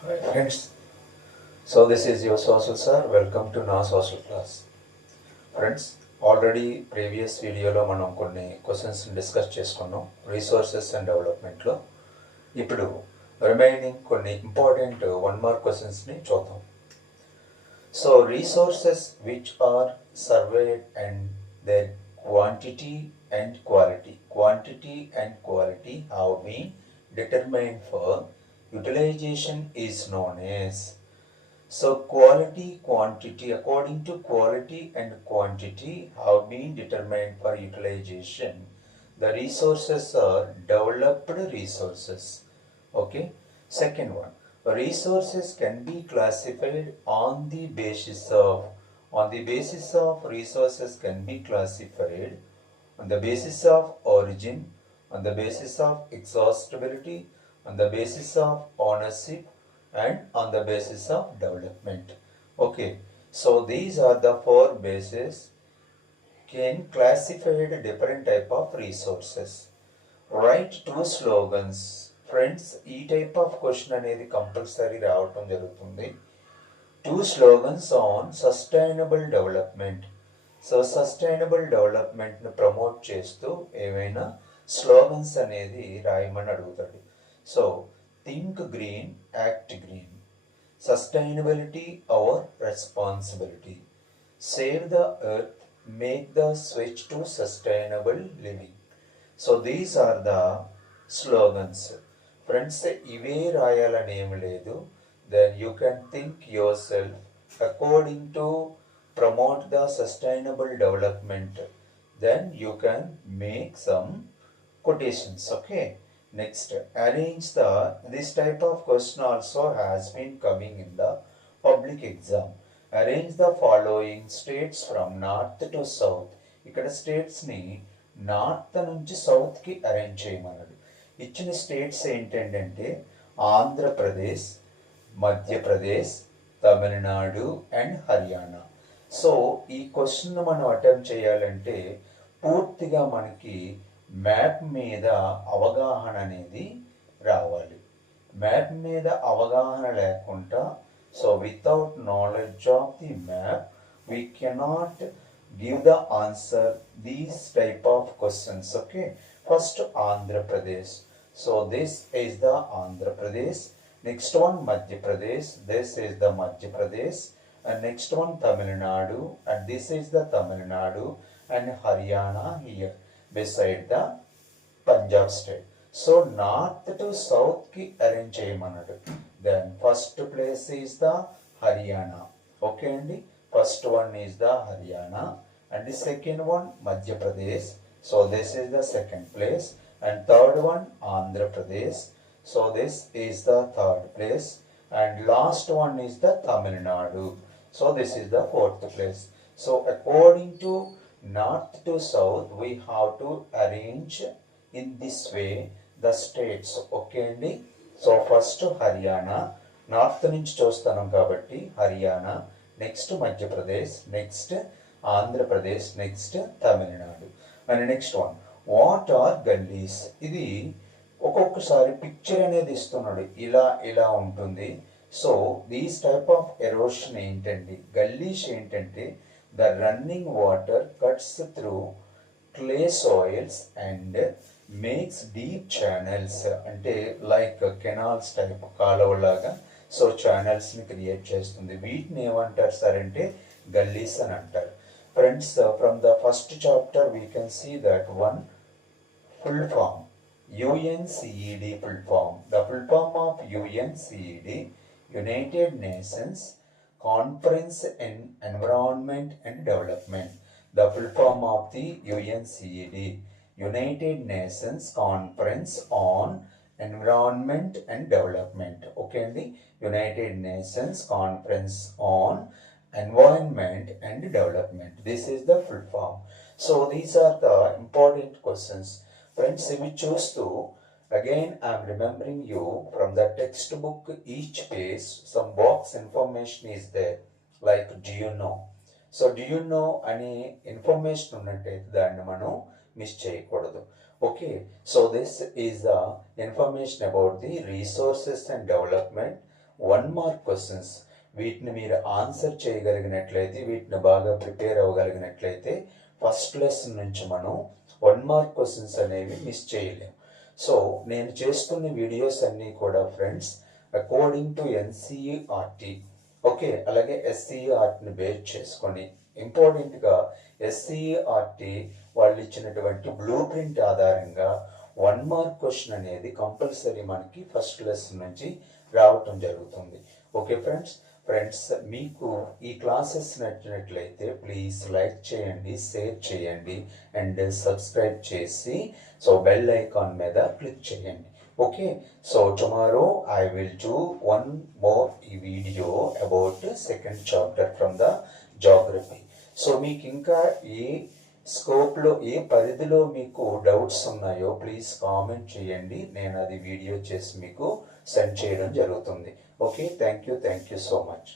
Hi friends, so this is your social sir. Welcome to నా social class. Friends already previous వీడియోలో మనం కొన్ని questions discuss చేసుకున్నాం resources and డెవలప్మెంట్లో. ఇప్పుడు రిమైనింగ్ కొన్ని ఇంపార్టెంట్ వన్ మార్క్ క్వశ్చన్స్ని చూద్దాం. So resources which are served and their quantity and quality have been determined for utilization is known as. So quantity, according to quality and quantity have been determined for utilization. The resources are developed resources. Okay. Second one, resources can be classified on the basis of resources can be classified on the basis of origin, on the basis of exhaustibility, on the basis of ownership, and on the basis of development. Okay, so these are the four bases can classify the different type of resources. Write two slogans. Friends, ఈ type of question అనేది compulsory రావటం జరుగుతుంది. Two slogans on sustainable development. So sustainable డెవలప్మెంట్ను promote చేస్తూ ఏవైనా slogans అనేది రాయమని అడుగుతాడు. So think green, act green. Sustainability our responsibility. Save the earth, make the switch to sustainable living. So these are the slogans. Friends, ఇవే రాయాలని ఏం లేదు. Then you can think yourself according to promote the sustainable development. Then you can make some quotations. Okay. Next, arrange this type of question also has been coming in the public exam. Arrange the following states from north to south. ఇక్కడ స్టేట్స్ని నార్త్ నుంచి సౌత్కి అరేంజ్ చేయమన్నాడు. ఇచ్చిన స్టేట్స్ ఏంటంటే ఆంధ్రప్రదేశ్, మధ్యప్రదేశ్, తమిళనాడు అండ్ హర్యానా. సో ఈ క్వశ్చన్ మనం అటెంప్ట్ చేయాలంటే పూర్తిగా మనకి మ్యాప్ మీద అవగాహన అనేది రావాలి. మ్యాప్ మీద అవగాహన లేకుండా, so without knowledge of the map we cannot give the answer these type of questions. Okay, first Andhra Pradesh. So this is the Andhra Pradesh. Next one Madhya Pradesh, this is the Madhya Pradesh. And next one Tamil Nadu, and this is the Tamil Nadu. అండ్ Haryana here beside the Punjab state. So north to south ki arrange cheyamannadu. Then first place is the Haryana. Okay andi, first one is the Haryana and the second one Madhya Pradesh. So this is the second place and third one Andhra Pradesh. So this is the third place and last one is the Tamil Nadu. So this is the fourth place. So according to north to south we have to arrange in this way the states. Okay అండి. So first Haryana, north నుంచి చూస్తున్నాం కాబట్టి Haryana, next Madhya Pradesh, next Andhra Pradesh, next Tamil Nadu. And next one what are gullies. ఇది ఒక్కొక్కసారి picture అనేది ఇస్తున్నాడు, ఇలా ఇలా ఉంటుంది. So these type of erosion ఏంటండి, గల్లీస్ ఏంటంటే the running water cuts through clay soils and makes deep channels, అంటే లైక్ కెనాల్స్ టైప్ కాలువలాగా. సో ఛానల్స్ని క్రియేట్ చేస్తుంది. వీటిని ఏమంటారు సార్ అంటే గల్లీస్ అని అంటారు. Friends, from the first chapter we can see that one full form UNCED full form. The full form of UNCED, United Nations Conference in Environment and Development. The full form of the UNCED, United Nations Conference on Environment and Development. Okay, the United Nations Conference on Environment and Development. This is the full form. So these are the important questions. Friends, if we choose to, again I am remembering you from the textbook, each page some box information is there, like do you know. So do you know any information ఉన్నట్టయితే దాన్ని మనం మిస్ చేయకూడదు. Okay, so this is the information about the resources and development. 1 mark questions. వీటిని మీరు ఆన్సర్ చేయగలిగినట్లయితే, వీటిని బాగా ప్రిపేర్ అవ్వగలిగినట్లయితే ఫస్ట్ లెసన్ నుంచి మనం 1 మార్క్ క్వశ్చన్స్ అనేవి మిస్ చేయలేం. సో నేను చేస్తున్న వీడియోస్ అన్నీ కూడా friends according to NCERT, okay, అలాగే ఎస్సీఈఆర్టీని బేస్ చేసుకొని ఇంపార్టెంట్గా ఎస్సీఈఆర్టీ వాళ్ళు ఇచ్చినటువంటి బ్లూ ప్రింట్ ఆధారంగా 1 మార్క్ క్వశ్చన్ అనేది కంపల్సరీ మనకి ఫస్ట్ లెసన్ నుంచి రావటం జరుగుతుంది. ఓకే ఫ్రెండ్స్ మీకు ఈ క్లాసెస్ నచ్చినట్లయితే ప్లీజ్ లైక్ చేయండి, షేర్ చేయండి అండ్ సబ్స్క్రైబ్ చేసి సో బెల్ ఐకాన్ మీద క్లిక్ చేయండి. Okay, so tomorrow I will do one more video about second chapter from the geography. So మీకు ఇంకా ఏ స్కోప్లో, ఏ పరిధిలో మీకు డౌట్స్ ఉన్నాయో ప్లీజ్ కామెంట్ చేయండి. నేను అది వీడియో చేసి మీకు సెండ్ చేయడం జరుగుతుంది. Okay, thank you so much.